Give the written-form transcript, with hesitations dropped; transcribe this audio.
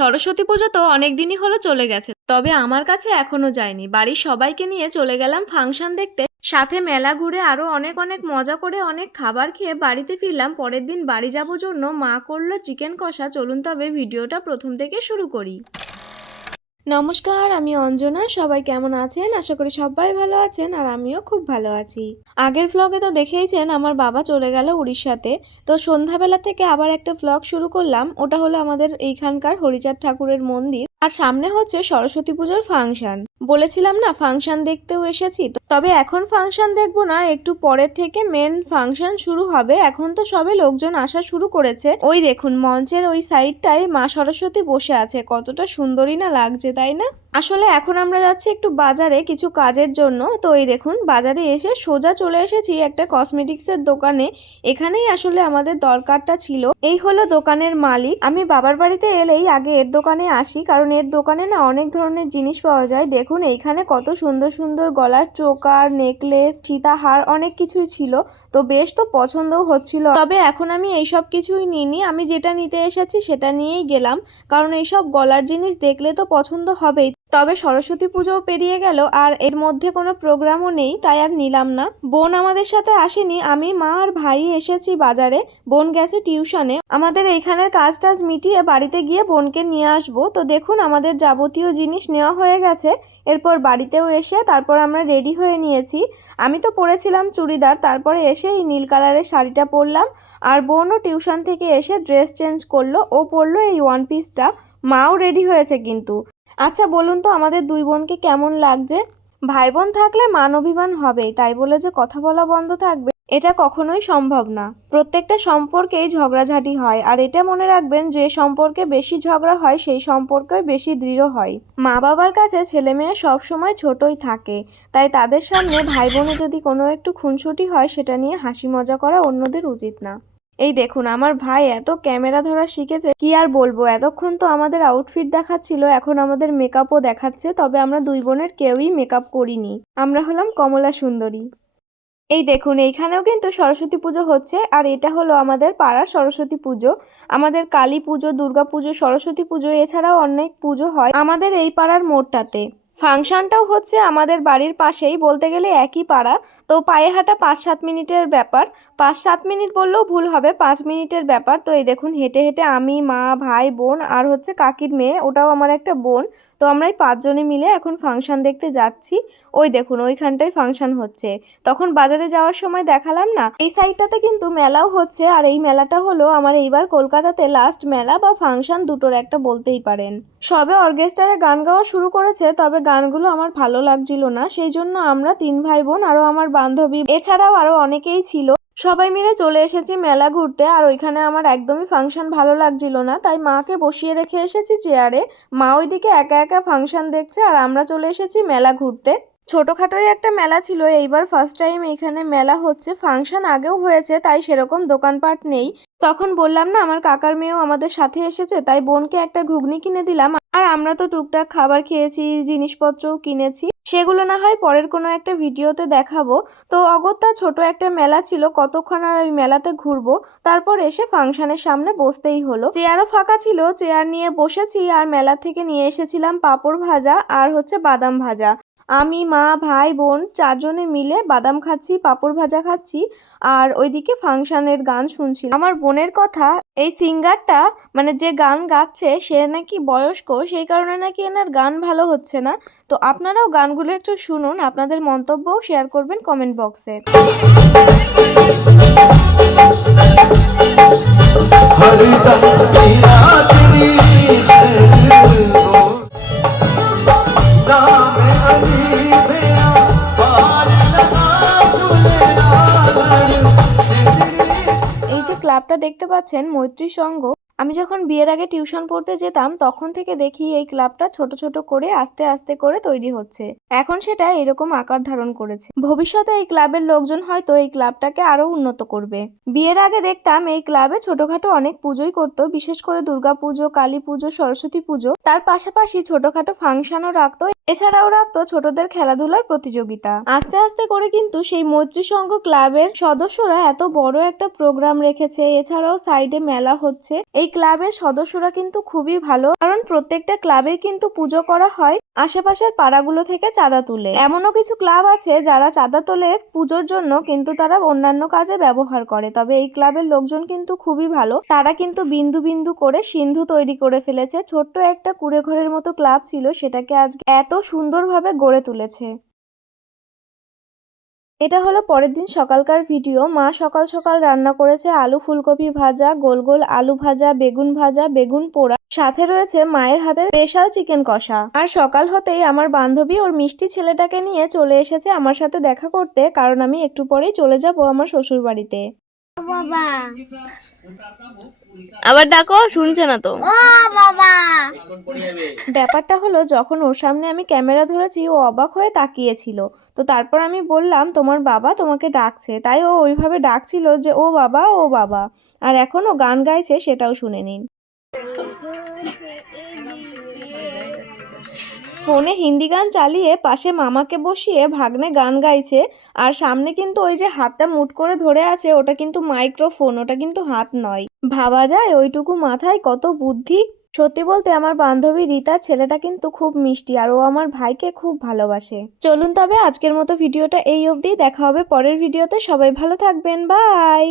সরস্বতী পুজো তো অনেক দিনই হলো চলে গেছে, তবে আমার কাছে এখনো যায়নি। বাড়ির সবাইকে নিয়ে চলে গেলাম ফাংশন দেখতে, সাথে মেলা ঘুরে আরো অনেক অনেক মজা করে অনেক খাবার খেয়ে বাড়িতে ফিরলাম। পরের দিন বাড়ি যাবো জন্য মা করলো চিকেন কষা। চলুন তবে ভিডিওটা প্রথম থেকে শুরু করি। নমস্কার, আমি অঞ্জনা। সবাই কেমন আছেন? আশা করি সবাই ভালো আছেন, আর আমিও খুব ভালো আছি। আগের ভ্লগে তো দেখেইছেন আমার বাবা চলে গেল উড়িষ্যাতে। তো সন্ধ্যাবেলা থেকে আবার একটা ভ্লগ শুরু করলাম। ওটা হলো আমাদের এইখানকার হরিচাঁদ ঠাকুরের মন্দির, আর সামনে হচ্ছে সরস্বতী পুজোর ফাংশন। বলেছিলাম না ফাংশন দেখতেও এসেছি, তবে এখন ফাংশন দেখবো না, একটু পরের থেকে মেন ফাংশন শুরু হবে। এখন তো সবে লোকজন আসা শুরু করেছে। ওই দেখুন মঞ্চের ওই সাইডটায় মা সরস্বতী বসে আছে, কতটা সুন্দরই না লাগছে, তাই না? আসলে এখন আমরা যাচ্ছি একটু বাজারে কিছু কাজের জন্য। তো এই দেখুন বাজারে এসে সোজা চলে এসেছি একটা কসমেটিক্সের দোকানে। এখানেই আসলে আমাদের দরকারটা ছিল। এই হলো দোকানের মালিক। আমি বাবার বাড়িতে এলেই আগে এর দোকানে আসি, কারণ এর দোকানে না অনেক ধরনের জিনিস পাওয়া যায়। দেখুন এইখানে কত সুন্দর সুন্দর গলার চোকার, নেকলেস, সীতাহার অনেক কিছুই ছিল। তো বেশ তো পছন্দও হচ্ছিল। তবে এখন আমি এইসব কিছুই নিইনি, আমি যেটা নিতে এসেছি সেটা নিয়েই গেলাম, কারণ এইসব গলার জিনিস দেখলে তো পছন্দ হবেই। তবে সরস্বতী পুজোও পেরিয়ে গেল, আর এর মধ্যে কোনো প্রোগ্রামও নেই, তাই আর নিলাম না। বোন আমাদের সাথে আসেনি, আমি, মা আর ভাই এসেছি বাজারে। বোন গেছে টিউশনে। আমাদের এইখানের কাজ টাজ মিটিয়ে বাড়িতে গিয়ে বোনকে নিয়ে আসবো। তো দেখুন আমাদের যাবতীয় জিনিস নেওয়া হয়ে গেছে। এরপর বাড়িতেও এসে তারপর আমরা রেডি হয়ে নিয়েছি। আমি তো পরেছিলাম চুড়িদার, তারপরে এসে এই নীল কালারের শাড়িটা পরলাম। আর বোনও টিউশন থেকে এসে ড্রেস চেঞ্জ করলো, ও পরলো এই ওয়ান পিসটা। মাও রেডি হয়েছে কিন্তু। আচ্ছা বলুন তো আমাদের দুই বোনকে কেমন লাগছে? ভাই বোন থাকলে মান অভিমান হবেই, তাই বলে যে কথা বলা বন্ধ থাকবে এটা কখনোই সম্ভব না। প্রত্যেকটা সম্পর্কেই ঝগড়াঝাটি হয়, আর এটা মনে রাখবেন যে সম্পর্কে বেশি ঝগড়া হয় সেই সম্পর্কই বেশি দৃঢ় হয়। মা বাবার কাছে ছেলে মেয়ে সবসময় ছোটই থাকে, তাই তাদের সামনে ভাই বোনে যদি কোনো একটু খুনসুটি হয় সেটা নিয়ে হাসি মজা করা অন্যদের উচিত না। এই দেখুন আমার ভাই এত ক্যামেরা ধরা শিখেছে, কি আর বলবো। এতক্ষণ তো আমাদের আউটফিট দেখাচ্ছিল, এখন আমাদের মেকআপও দেখাচ্ছে। তবে আমরা দুই বোনের কেউই মেকআপ করিনি, আমরা হলাম কমলা সুন্দরী। এই দেখুন এইখানেও কিন্তু সরস্বতী পুজো হচ্ছে, আর এটা হলো আমাদের পাড়ার সরস্বতী পুজো। আমাদের কালী পুজো, দুর্গা পুজো, সরস্বতী পুজো এছাড়াও অনেক পুজো হয় আমাদের এই পাড়ার মোড়টাতে। ফাংশনটাও হচ্ছে আমাদের বাড়ির পাশেই, বলতে গেলে একই পাড়া। তো পায়ে হাঁটা 5-7 মিনিটের ব্যাপার। 5-7 মিনিট বললেও ভুল হবে, 5 মিনিটের ব্যাপার। তো এই দেখুন হেঁটে হেঁটে আমি, মা, ভাই, বোন আর হচ্ছে কাকির মেয়ে, ওটাও আমার একটা বোন। তো আমরা এই 5 জনে মিলে এখন ফাংশন দেখতে যাচ্ছি। ওই দেখুন ওইখানটায় ফাংশন হচ্ছে। তখন বাজারে যাওয়ার সময় দেখালাম না, এই সাইডটাতে কিন্তু মেলাও হচ্ছে। আর এই মেলাটা হলো আমার এইবার কলকাতাতে লাস্ট মেলা বা ফাংশন, দুটোর একটা বলতেই পারেন। সবে অর্কেস্ট্রারে গান গাওয়া শুরু করেছে, তবে গানগুলো আমার ভালো লাগছিল না, সেই জন্য আমরা 3 ভাই বোন আরো আমার বান্ধবী এছাড়াও আরো অনেকেই ছিল, সবাই মিলে চলে এসেছি মেলা ঘুরতে। আর ওইখানে আমার একদমই ফাংশন ভালো লাগছিল না, তাই মাকে বসিয়ে রেখে এসেছি চেয়ারে। মা ওইদিকে একা একা ফাংশন দেখছে, আর আমরা চলে এসেছি মেলা ঘুরতে। ছোটখাটোই একটা মেলা ছিল, এইবার ফার্স্ট টাইম এখানে মেলা হচ্ছে। ফাংশন আগেও হয়েছে, তাই সেরকম দোকানপাট নেই। তখন বললাম না আমার কাকার মেয়েও আমাদের সাথে এসেছে, তাই বোনকে একটা ঘুগনি কিনে দিলাম। আর আমরা তো টুকটাক খাবার খেয়েছি, জিনিসপত্রও কিনেছি, সেগুলো না হয় পরের কোনো একটা ভিডিওতে দেখাবো। তো অগত্যা ছোট একটা মেলা ছিল, কতক্ষণ আর ওই মেলাতে ঘুরবো। তারপর এসে ফাংশনের সামনে বসতেই হলো। চেয়ারও ফাঁকা ছিল, চেয়ার নিয়ে বসেছি। আর মেলা থেকে নিয়ে এসেছিলাম পাঁপড় ভাজা আর হচ্ছে বাদাম ভাজা। আমি, মা, ভাই, বোন 4 জনে মিলে বাদাম খাচ্ছি, পাঁপড় ভাজা খাচ্ছি, আর ওইদিকে ফাংশনের গান শুনছি। আমার বোনের কথা, এই সিঙ্গারটা মানে যে গান গাচ্ছে সে নাকি বয়স্ক, সেই কারণে নাকি এনার গান ভালো হচ্ছে না। তো আপনারাও গানগুলো একটু শুনুন, আপনাদের মন্তব্যও শেয়ার করবেন কমেন্ট বক্সে। এই যে ক্লাবটা দেখতে পাচ্ছেন মৈত্রী সংঘ, আমি যখন বিয়ের আগে টিউশন পড়তে যেতাম তখন থেকে দেখি এই ক্লাবটা ছোট ছোট করে আস্তে আস্তে করে তৈরি হচ্ছে। এখন সেটা এরকম আকার ধারণ করেছে। ভবিষ্যতে এই ক্লাবের লোকজন হয়তো এই ক্লাবটাকে আরো উন্নত করবে। বিয়ের আগে দেখতাম এই ক্লাবে ছোটখাটো অনেক পুজোই করতো, বিশেষ করে দুর্গা পুজো, কালী পুজো, সরস্বতী পুজো। তার পাশাপাশি ছোটখাটো ফাংশনও রাখতো, এছাড়াও রাখতো ছোটদের খেলাধুলার প্রতিযোগিতা। আস্তে আস্তে করে কিন্তু সেই মৈত্রী সংঘ ক্লাবের সদস্যরা এত বড় একটা প্রোগ্রাম রেখেছে, এছাড়াও সাইডে মেলা হচ্ছে। এই ক্লাবের সদস্যরা কিন্তু খুবই ভালো, কারণ প্রত্যেকটা ক্লাবে কিন্তু পুজো করা হয় আশেপাশের পাড়াগুলো থেকে চাঁদা তুলে। এমনও কিছু ক্লাব আছে যারা চাঁদা তোলে পুজোর জন্য, কিন্তু তারা অন্যান্য কাজে ব্যবহার করে। তবে এই ক্লাবের লোকজন কিন্তু খুবই ভালো, তারা কিন্তু বিন্দু বিন্দু করে সিন্ধু তৈরি করে ফেলেছে। ছোট্ট একটা কুঁড়ে ঘরের মতো ক্লাব ছিল, সেটাকে আজকে এত সুন্দরভাবে গড়ে তুলেছে। এটা হলো পরের দিন সকালকার ভিডিও। মা সকাল সকাল রান্না করেছে আলু ফুলকপি ভাজা, গোল গোল আলু ভাজা, বেগুন পোড়া, সাথে রয়েছে মায়ের হাতের স্পেশাল চিকেন কষা। আর সকাল হতেই আমার বান্ধবী ওর মিষ্টি ছেলেটাকে নিয়ে চলে এসেছে আমার সাথে দেখা করতে, কারণ আমি একটু পরেই চলে যাব আমার শ্বশুর বাড়িতে। বাবা আবার ডাকো, শুনছে না তো। ও বাবা ব্যাপারটা হলো, যখন ওর সামনে আমি ক্যামেরা ধরেছি ও অবাক হয়ে তাকিয়েছিল। তো তারপর আমি বললাম তোমার বাবা তোমাকে ডাকছে। তাই ও ওইভাবে ডাকছিল যে ও বাবা ও বাবা। আর এখন ও গান গাইছে, সেটাও শুনে নিন। ফোনে হিন্দি গান চালিয়ে পাশে মামাকে বসিয়ে ভাগ্নে গান গাইছে। আর সামনে কিন্তু ওই যে হাতটা মুঠ করে ধরে আছে, ওটা কিন্তু মাইক্রোফোন, ওটা কিন্তু হাত নয়। ভাবা যায় ওইটুকু মাথায় কত বুদ্ধি। সত্যি বলতে আমার বান্ধবী রিতার ছেলেটা কিন্তু খুব মিষ্টি, আর ও আমার ভাইকে খুব ভালোবাসে। চলুন তবে আজকের মতো ভিডিওটা এই অবধি, দেখা হবে পরের ভিডিওতে। সবাই ভালো থাকবেন, বাই।